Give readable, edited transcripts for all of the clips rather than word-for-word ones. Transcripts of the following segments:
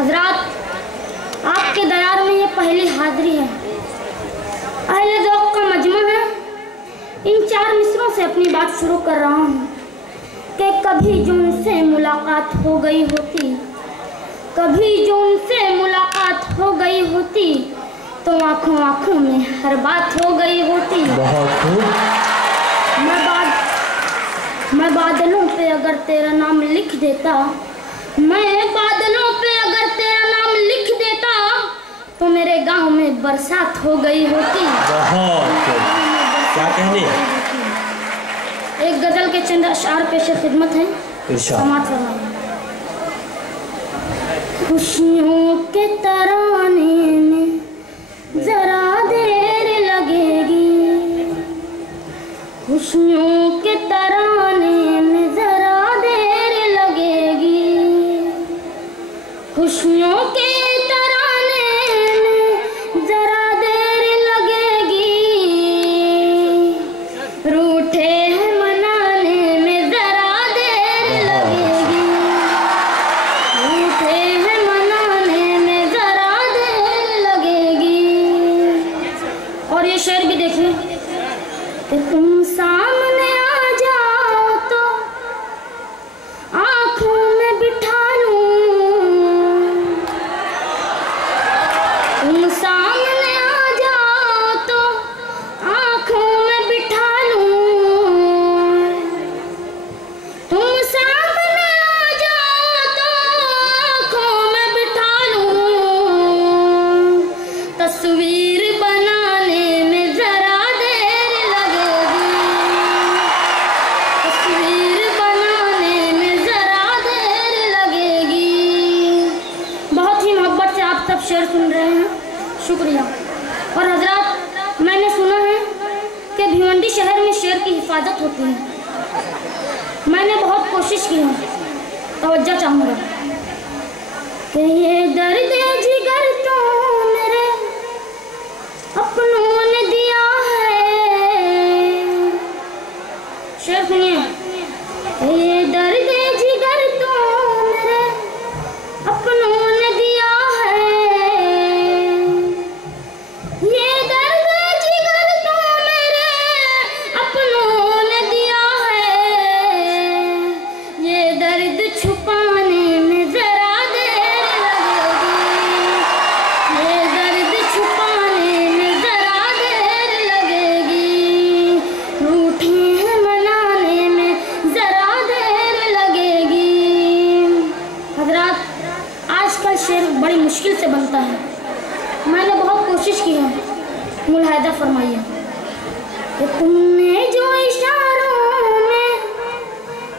हजरात, आपके दयार में ये पहली हाजिरी है। अहले ज़ौक़ का मजमा है। इन 4 मिसरों से अपनी बात शुरू कर रहा हूँ कि कभी जो उनसे मुलाकात हो गई होती, कभी जो उनसे मुलाकात हो गई होती, तो आँखों आँखों में हर बात हो गई होती। बहुत खूब। मैं बादलों पे अगर तेरा नाम लिख देता, मैं बादलों पे अगर तेरा नाम लिख देता, तो मेरे गांव में बरसात हो गई होती। बहुत क्या कहने। एक गजल के चंद अशार पेश खिदमत है। खुशियों के तराने में जरा देर लगेगी, खुशियों के तराने में जरा देर लगेगी, खुशियों के तराने में जरा देर लगेगी, रूठे हैं मनाने में जरा देर लगेगी, रूठे हैं मनाने में जरा देर लगेगी। और ये शेर भी देखिए कि तुम सामने आ जाओ तो आँखों में बिठा लूं, तुम सामने आ जाओ तो आँखों में बिठा लूं, तुम सामने आ जाओ तो आँखों में बिठा लूं, तस्वीर बनाने में जरा देर लगेगी, तस्वीर बनाने में जरा देर लगेगी। बहुत ही मोहब्बत से आप सब शेर सुन रहे हैं, शुक्रिया। और हजरात, मैंने सुना है कि भिवंडी शहर में शेर की हिफाजत होती है। मैंने बहुत कोशिश की है, तवज्जो चाहूँगा कि ये दर्द जिगर तो मेरे अपनों ने दिया है। शेर सुनिए, ये दर्द जिगर तो मेरे अपनों ने दिया है, ये दर्द जिगर तो मेरे अपनों ने दिया है, ये दर्द छुपाने में जरा देर लगेगी, ये दर्द छुपाने में जरा देर लगेगी, रूठे हैं मनाने में जरा देर लगेगी। हजरात, आजकल शेर बड़ी मुश्किल से बनता है। मैंने बहुत कोशिश की है, मुलाहिजा फरमाइए कि तुमने जो इशारों में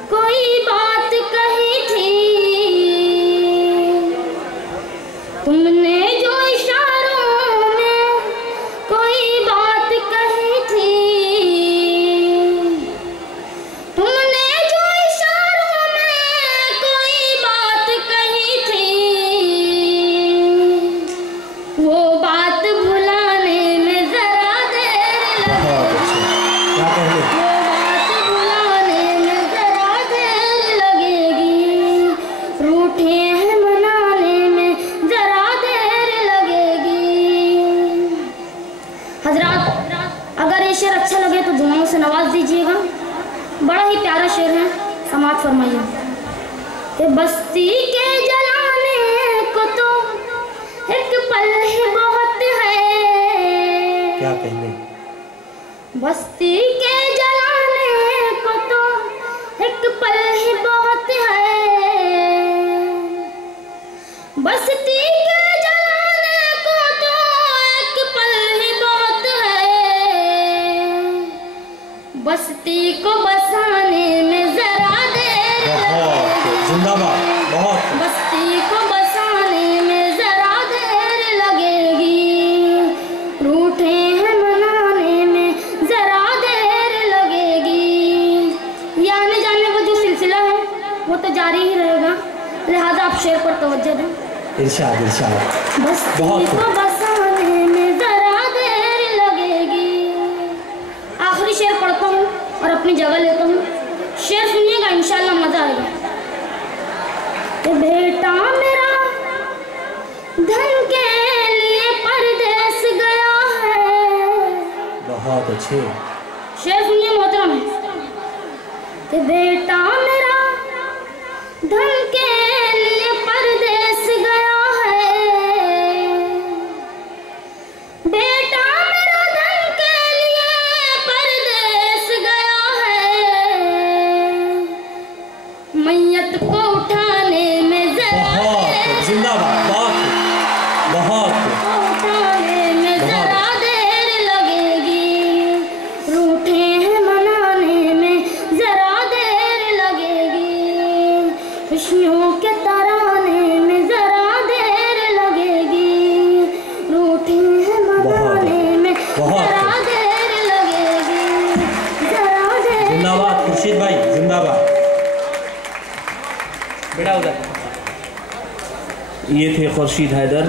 कोई बात कही थी, तुमने जो इशारों में कोई बात कही थी, तुमने जो इशारों में कोई बात कही थी, वो बात भुलाने में जरा देर लगेगी, क्या कहने। वो बात भुलाने में जरा देर लगेगी, रूठे हैं मनाने में जरा देर लगेगी। हजरात, अगर ये शेर अच्छा लगे तो दुआओं से नवाज दीजिएगा। बड़ा ही प्यारा शेर है, समाज फरमाइए कि बस्ती के जलाने को तो एक पल ही बहुत है, क्या कहने। बस्ती के जलाने को तो एक पल ही बहुत है, बस्ती के जलाने को तो एक पल ही बहुत है, बस्ती को बसाने में जरा देर बहुत लगेगी, जिंदाबाद। बहुत बस्ती को बसाने में जरा देर लगेगी, रूठे हैं मनाने में जरा देर लगेगी। ये आने जाने का जो सिलसिला है वो तो जारी ही रहेगा, लिहाजा आप शेर पर तवज्जो दें। इरशाद इरशाद। बस्ती बहुत को बसाने में जरा देर लगेगी। आखिरी शेर पढ़ता हूँ और अपनी जगह लेता हूँ। शेर सुनिएगा, इंशाल्लाह मजा आएगा। कि बेटा मेरा पूछे। शेर सुनिए मोहतरम, कि बेटा मेरा धन के लिए परदेस गया है, बेटा मेरा धन के लिए परदेस गया है, मैयत को उठाने में जरा जिंदाबाद, बहुत उठाने में जरा देर लगेगी, रूठे हैं मनाने में जरा देर लगेगी, खुशियों के तराने में जरा देर लगेगी, रूठे हैं मनाने में जरा देर लगेगी, जरा देर। जिंदाबाद खुर्शीद भाई, जिंदाबाद। बेटा उधर। ये थे खुर्शीद हैदर।